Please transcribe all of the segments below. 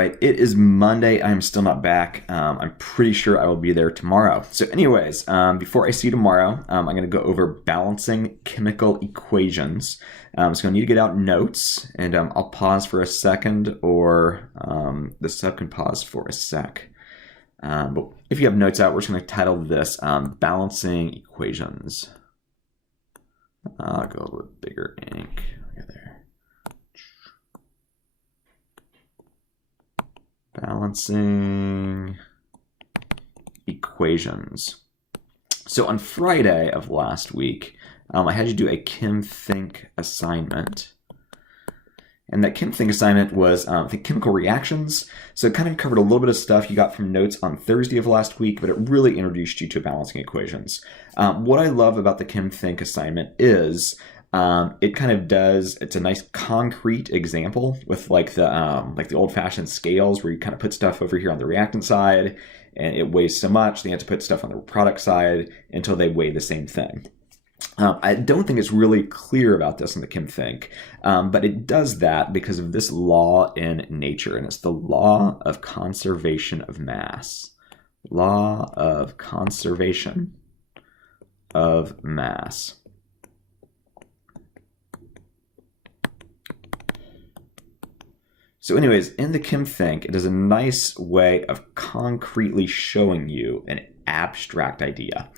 right, it is Monday. I'm still not back. I'm pretty sure I will be there tomorrow. So anyways, before I see you tomorrow, I'm going to go over balancing chemical equations. So I'm going to need to get out notes, and I'll pause for a second, or the sub can pause for a sec. But if you have notes out, we're just going to title this Balancing Equations. I'll go a little bit bigger ink. Okay, there. Balancing equations. So on Friday of last week, I had you do a Chem Think assignment. And that Chem Think assignment was the chemical reactions. So it kind of covered a little bit of stuff you got from notes on Thursday of last week, but it really introduced you to balancing equations. What I love about the Chem Think assignment is it kind of does, it's a nice concrete example with like the old-fashioned scales where you kind of put stuff over here on the reactant side and it weighs so much, then you have to put stuff on the product side until they weigh the same thing. I don't think it's really clear about this in the Chem Think, but it does that because of this law in nature, and it's the law of conservation of mass. Law of conservation of mass. So anyways, in the Chem Think, it is a nice way of concretely showing you an abstract idea.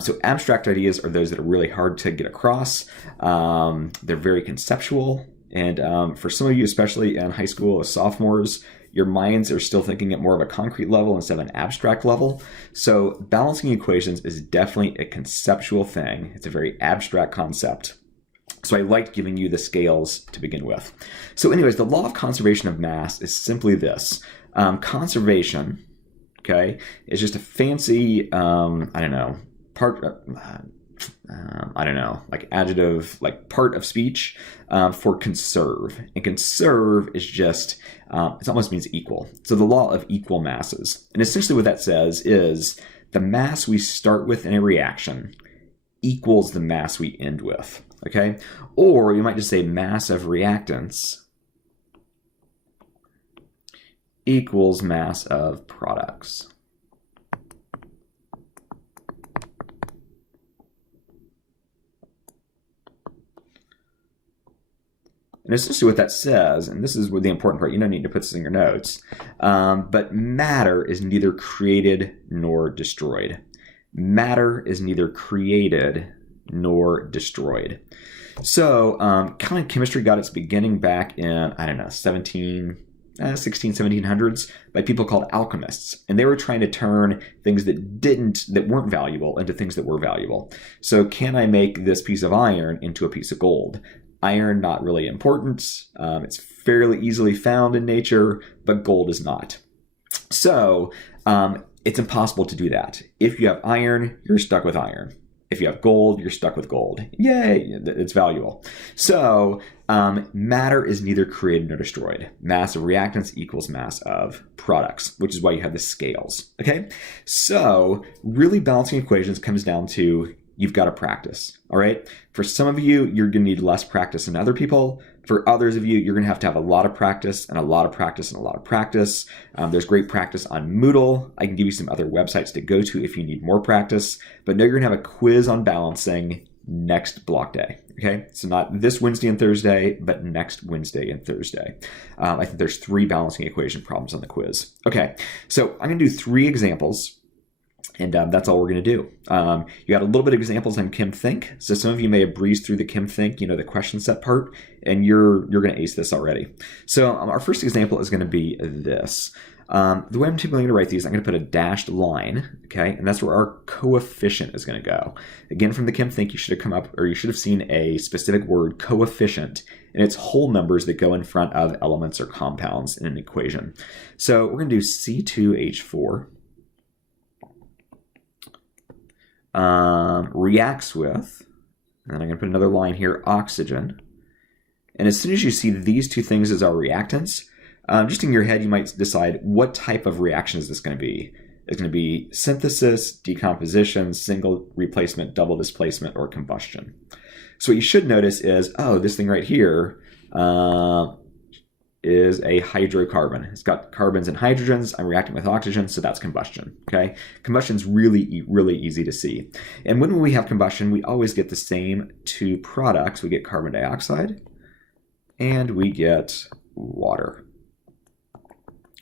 So abstract ideas are those that are really hard to get across. They're very conceptual. And for some of you, especially in high school as sophomores, your minds are still thinking at more of a concrete level instead of an abstract level. So balancing equations is definitely a conceptual thing. It's a very abstract concept. So I liked giving you the scales to begin with. So anyways, the law of conservation of mass is simply this. Conservation, okay, is just a fancy, like adjective, like part of speech for conserve. And conserve is just, it almost means equal. So the law of equal masses. And essentially what that says is the mass we start with in a reaction equals the mass we end with. Okay, or you might just say mass of reactants equals mass of products. And essentially what that says, and this is the important part, you don't need to put this in your notes, but matter is neither created nor destroyed. Matter is neither created nor destroyed. So kind of chemistry got its beginning back in, 1700s by people called alchemists. And they were trying to turn things that weren't valuable into things that were valuable. So can I make this piece of iron into a piece of gold? Iron, not really important. It's fairly easily found in nature, but gold is not. So it's impossible to do that. If you have iron, you're stuck with iron. If you have gold, you're stuck with gold. Yay, it's valuable. So matter is neither created nor destroyed. Mass of reactants equals mass of products, which is why you have the scales. Okay, so really balancing equations comes down to you've got to practice. All right, for some of you, you're going to need less practice than other people. For others of you, you're going to have a lot of practice and a lot of practice and a lot of practice. There's great practice on Moodle. I can give you some other websites to go to if you need more practice. But know you're going to have a quiz on balancing next block day. Okay, so not this Wednesday and Thursday, but next Wednesday and Thursday. I think there's 3 balancing equation problems on the quiz. Okay, so I'm going to do 3 examples. And that's all we're going to do. You got a little bit of examples on Chem Think. So some of you may have breezed through the Chem Think, the question set part, and you're going to ace this already. So our first example is going to be this. The way I'm typically going to write these, I'm going to put a dashed line, okay? And that's where our coefficient is going to go. Again, from the Chem Think, you should have seen a specific word, coefficient, and it's whole numbers that go in front of elements or compounds in an equation. So we're going to do C2H4. Reacts with, and then I'm going to put another line here, oxygen. And as soon as you see these 2 things as our reactants, just in your head, you might decide what type of reaction is this going to be. It's going to be synthesis, decomposition, single replacement, double displacement, or combustion. So what you should notice is, oh, this thing right here, is a hydrocarbon. It's got carbons and hydrogens. I'm reacting with oxygen, so that's combustion. Okay, combustion's really, really easy to see. And when we have combustion, we always get the same two products. We get carbon dioxide, and we get water.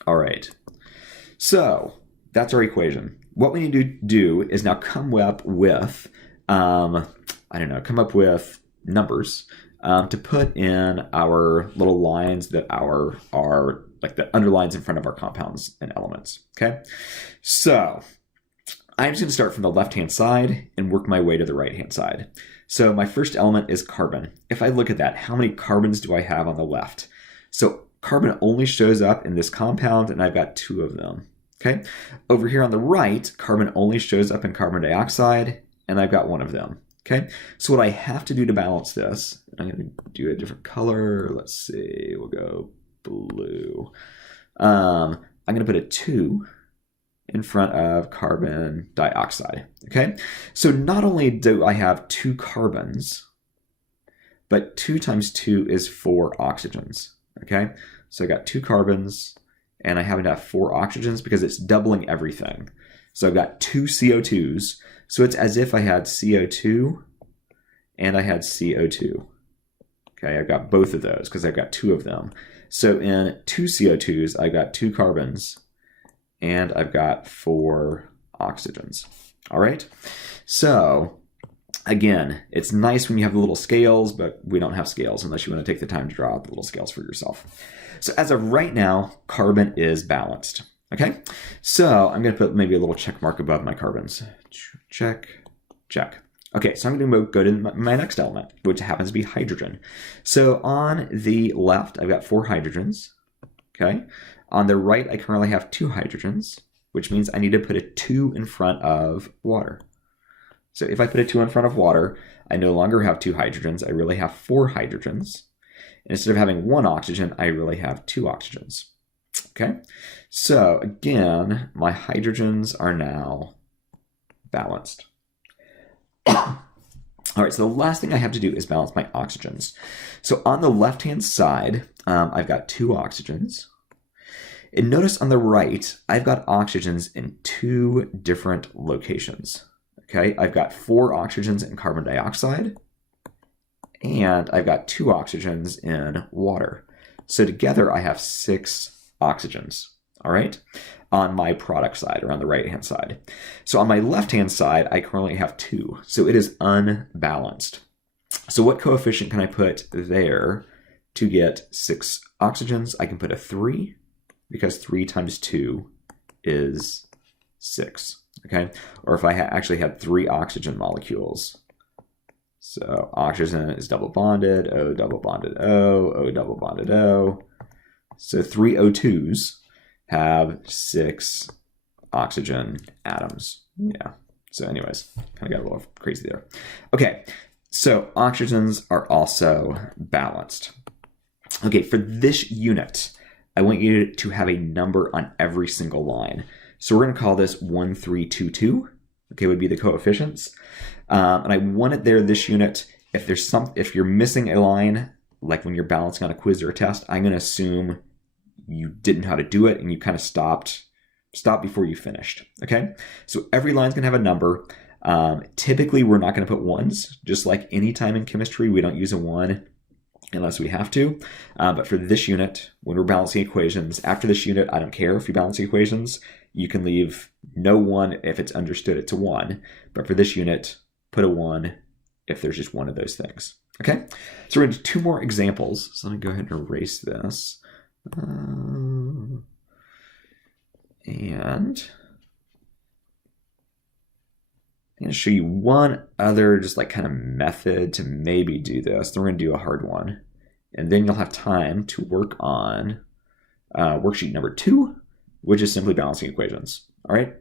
All right, so that's our equation. What we need to do is now come up with, come up with numbers to put in our little lines that are like the underlines in front of our compounds and elements. Okay, so I'm just going to start from the left-hand side and work my way to the right-hand side. So my first element is carbon. If I look at that, how many carbons do I have on the left? So carbon only shows up in this compound, and I've got 2 of them. Okay, over here on the right, carbon only shows up in carbon dioxide, and I've got 1 of them. Okay, so what I have to do to balance this, I'm going to do a different color. Let's see, we'll go blue. I'm going to put a 2 in front of carbon dioxide. Okay, so not only do I have 2 carbons, but 2 times 2 is 4 oxygens. Okay, so I got 2 carbons, and I happen to have 4 oxygens because it's doubling everything. So I've got 2 CO2s. So it's as if I had CO2 and I had CO2. Okay, I've got both of those because I've got 2 of them. So in 2 CO2s, I've got 2 carbons and I've got 4 oxygens. All right, so again, it's nice when you have the little scales, but we don't have scales unless you want to take the time to draw out the little scales for yourself. So as of right now, carbon is balanced. Okay, so I'm going to put maybe a little check mark above my carbons. Check, check. Okay, so I'm going to go to my next element, which happens to be hydrogen. So on the left, I've got 4 hydrogens. Okay, on the right, I currently have 2 hydrogens, which means I need to put a 2 in front of water. So if I put a 2 in front of water, I no longer have 2 hydrogens. I really have 4 hydrogens. And instead of having 1 oxygen, I really have 2 oxygens. Okay, so again, my hydrogens are now balanced. All right, so the last thing I have to do is balance my oxygens. So on the left-hand side, I've got 2 oxygens. And notice on the right, I've got oxygens in 2 different locations. Okay, I've got 4 oxygens in carbon dioxide, and I've got 2 oxygens in water. So together I have 6 oxygens, all right, on my product side or on the right-hand side. So on my left-hand side, I currently have 2, so it is unbalanced. So what coefficient can I put there to get 6 oxygens? I can put a 3, because 3 times 2 is 6, okay? Or if I actually had 3 oxygen molecules, so oxygen is double bonded, O double bonded O, O double bonded O. So 3 O2s have 6 oxygen atoms. Yeah. So anyways, kind of got a little crazy there. Okay. So oxygens are also balanced. Okay. For this unit, I want you to have a number on every single line. So we're going to call this 1322. Okay. Would be the coefficients. And I want it there, this unit. If you're missing a line, like when you're balancing on a quiz or a test, I'm going to assume you didn't know how to do it and you kind of stopped before you finished. Okay, so every line's going to have a number. Typically, we're not going to put 1s, just like any time in chemistry, we don't use a 1 unless we have to. But for this unit, when we're balancing equations, after this unit, I don't care if you balance equations. You can leave no 1 if it's understood it's a 1. But for this unit, put a 1 if there's just one of those things. Okay, so we're going to do 2 more examples. So let me go ahead and erase this. And I'm going to show you one other just like kind of method to maybe do this. Then we're going to do a hard one. And then you'll have time to work on worksheet number 2, which is simply balancing equations. All right.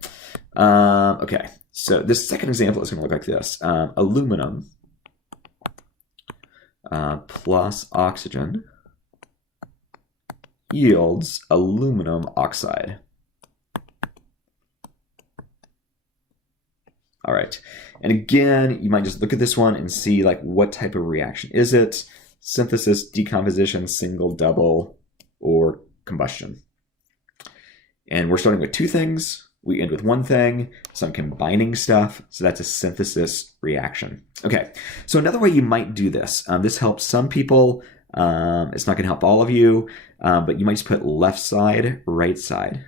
Okay. So this second example is going to look like this. Aluminum plus oxygen yields aluminum oxide. All right. And again, you might just look at this one and see like what type of reaction is it? Synthesis, decomposition, single, double, or combustion. And we're starting with two things. We end with one thing, so I'm combining stuff. So that's a synthesis reaction. Okay, so another way you might do this, this helps some people. It's not going to help all of you, but you might just put left side, right side.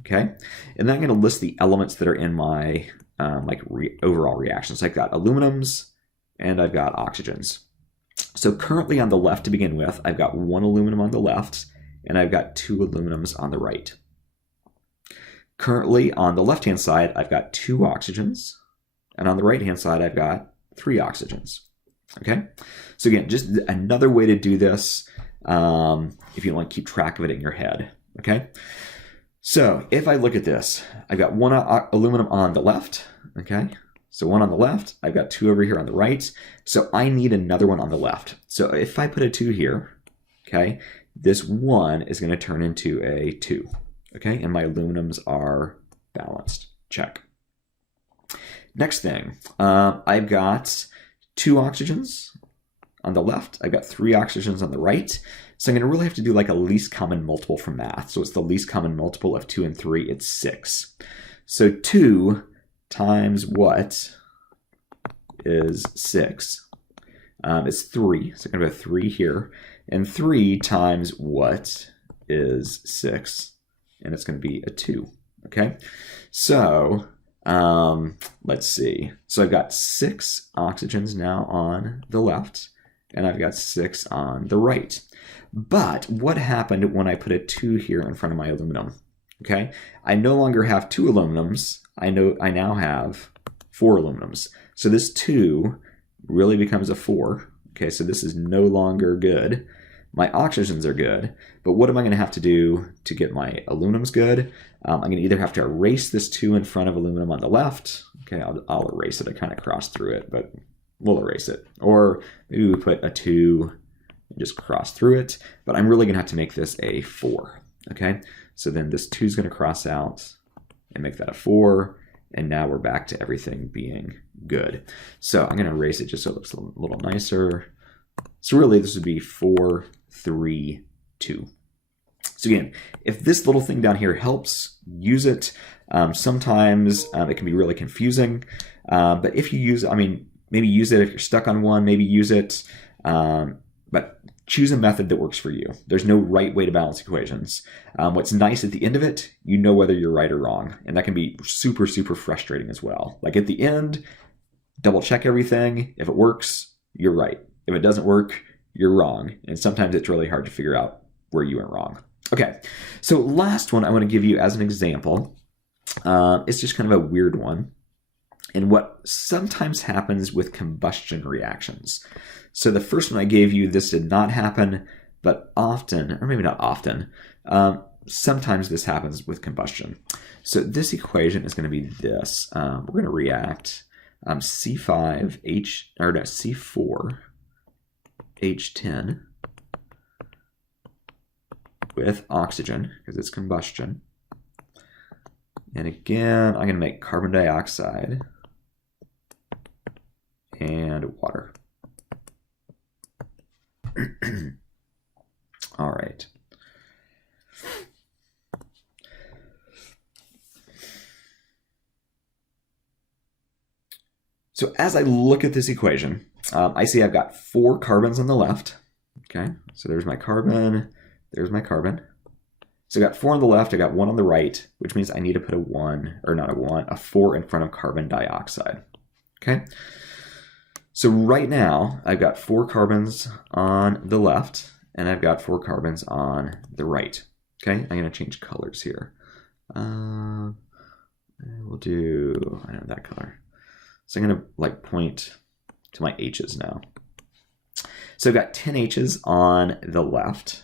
Okay, and then I'm going to list the elements that are in my overall reactions. I've got aluminums and I've got oxygens. So currently on the left to begin with, I've got one aluminum on the left and I've got two aluminums on the right. Currently on the left-hand side, I've got two oxygens, and on the right-hand side, I've got three oxygens. Okay, so again, just another way to do this if you don't want to keep track of it in your head. Okay, so if I look at this, I've got one aluminum on the left. Okay, so one on the left, I've got two over here on the right. So I need another one on the left. So if I put a 2 here, okay, this 1 is going to turn into a 2. Okay, and my aluminums are balanced. Check. Next thing, I've got 2 oxygens on the left. I've got 3 oxygens on the right. So I'm going to really have to do like a least common multiple from math. So it's the least common multiple of 2 and 3. It's 6. So 2 times what is 6? It's 3. So I'm going to put 3 here. And 3 times what is 6? And it's going to be a 2. Okay, so let's see. So I've got 6 oxygens now on the left, and I've got 6 on the right. But what happened when I put a 2 here in front of my aluminum? Okay, I no longer have 2 aluminums. I now have 4 aluminums. So this 2 really becomes a 4. Okay, so this is no longer good. My oxygens are good, but what am I going to have to do to get my aluminums good? I'm going to either have to erase this 2 in front of aluminum on the left. Okay, I'll erase it. I kind of crossed through it, but we'll erase it. Or maybe we put a 2 and just cross through it, but I'm really going to have to make this a 4. Okay, so then this 2 is going to cross out and make that a 4, and now we're back to everything being good. So I'm going to erase it just so it looks a little nicer. So really this would be 4, 3, 2. So again, if this little thing down here helps, use it. Sometimes it can be really confusing, but if you use, maybe use it if you're stuck on one, maybe use it, but choose a method that works for you. There's no right way to balance equations. What's nice at the end of it, you know whether you're right or wrong, and that can be super, super frustrating as well. Like at the end, double check everything. If it works, you're right. If it doesn't work, you're wrong. And sometimes it's really hard to figure out where you went wrong. Okay, so last one I want to give you as an example. It's just kind of a weird one. And what sometimes happens with combustion reactions. So the first one I gave you, this did not happen, but often, or maybe not often, sometimes this happens with combustion. So this equation is going to be this. We're going to react C4H10 with oxygen, because it's combustion. And again, I'm going to make carbon dioxide and water. All right. So as I look at this equation, I see I've got 4 carbons on the left. Okay, so there's my carbon, there's my carbon. So I got 4 on the left, I got 1 on the right, which means I need to put a 4 in front of carbon dioxide. Okay, so right now I've got 4 carbons on the left, and I've got 4 carbons on the right. Okay, I'm going to change colors here. We'll do, that color. So I'm going to point to my H's now. So I've got 10 H's on the left,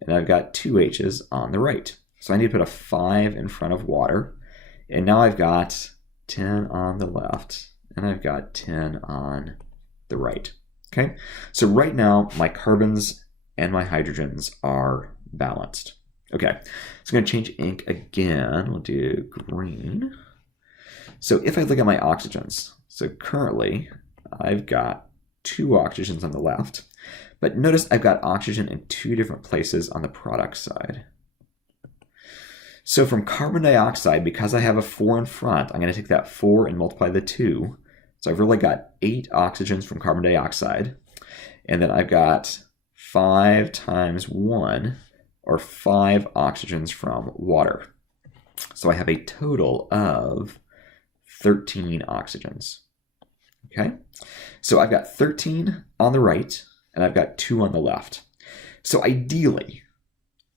and I've got 2 H's on the right. So I need to put a 5 in front of water, and now I've got 10 on the left, and I've got 10 on the right. Okay, so right now my carbons and my hydrogens are balanced. Okay, so I'm going to change ink again. We'll do green. So if I look at my oxygens, so currently I've got 2 oxygens on the left, But notice I've got oxygen in two different places on the product side. So from carbon dioxide, because I have a 4 in front, I'm going to take that 4 and multiply the 2. So I've really got 8 oxygens from carbon dioxide. And then I've got 5 times 1, or 5 oxygens from water. So I have a total of 13 oxygens. Okay? So I've got 13 on the right, and I've got 2 on the left. So ideally,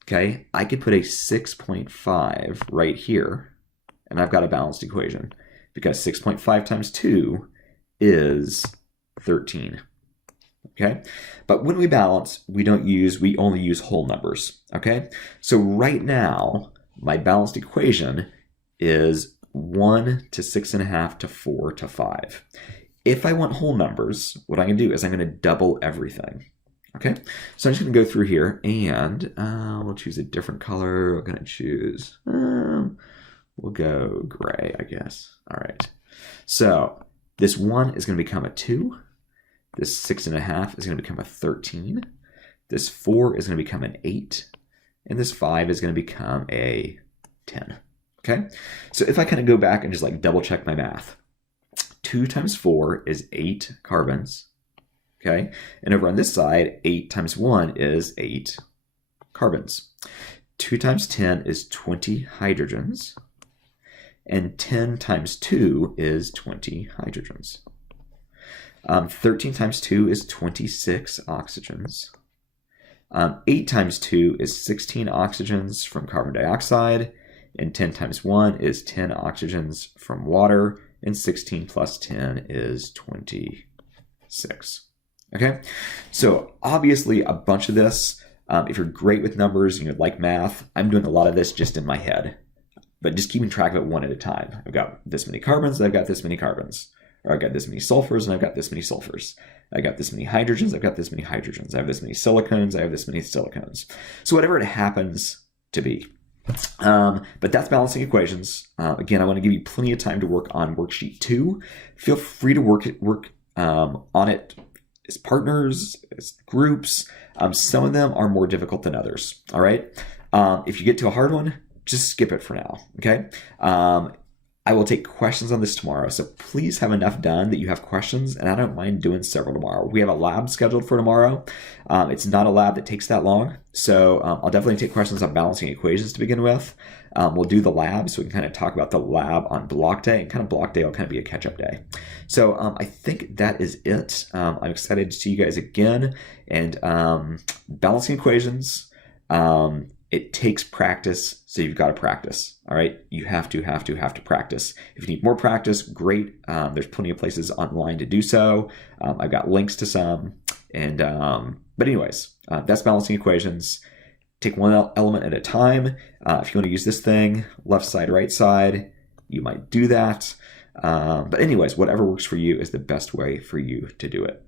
okay, I could put a 6.5 right here, and I've got a balanced equation, because 6.5 times 2 is 13. Okay, but when we balance, we only use whole numbers. Okay, so right now, my balanced equation is 1 to 6.5 to 4 to 5. If I want whole numbers, what I'm going to do is I'm going to double everything. Okay, so I'm just going to go through here and we'll choose a different color. We're going to choose, we'll go gray, I guess. All right, so this 1 is going to become a 2. This 6.5 is going to become a 13. This 4 is going to become an 8. And this 5 is going to become a 10. Okay, so if I kind of go back and just like double check my math, 2 times 4 is 8 carbons. Okay, and over on this side, 8 times 1 is 8 carbons. 2 times 10 is 20 hydrogens. And 10 times 2 is 20 hydrogens. 13 times 2 is 26 oxygens. 8 times 2 is 16 oxygens from carbon dioxide. And 10 times 1 is 10 oxygens from water. And 16 plus 10 is 26. Okay, so obviously a bunch of this, if you're great with numbers and you like math, I'm doing a lot of this just in my head, but just keeping track of it one at a time. I've got this many carbons, I've got this many carbons, or I've got this many sulfurs, and I've got this many sulfurs. I got this many hydrogens, I've got this many hydrogens. I have this many silicones, I have this many silicones. So whatever it happens to be. But that's balancing equations. Again, I want to give you plenty of time to work on worksheet 2. Feel free to work on it as partners, as groups. Some of them are more difficult than others. All right. If you get to a hard one, just skip it for now. Okay. I will take questions on this tomorrow. So please have enough done that you have questions, and I don't mind doing several tomorrow. We have a lab scheduled for tomorrow. It's not a lab that takes that long. So I'll definitely take questions on balancing equations to begin with. We'll do the lab so we can kind of talk about the lab on block day, and kind of block day will kind of be a catch-up day. So I think that is it. I'm excited to see you guys again. And balancing equations, it takes practice, so you've got to practice. All right, you have to practice. If you need more practice, great. There's plenty of places online to do so. I've got links to some. And but anyways, that's balancing equations. Take one element at a time. If you want to use this thing, left side, right side, you might do that. But anyways, whatever works for you is the best way for you to do it.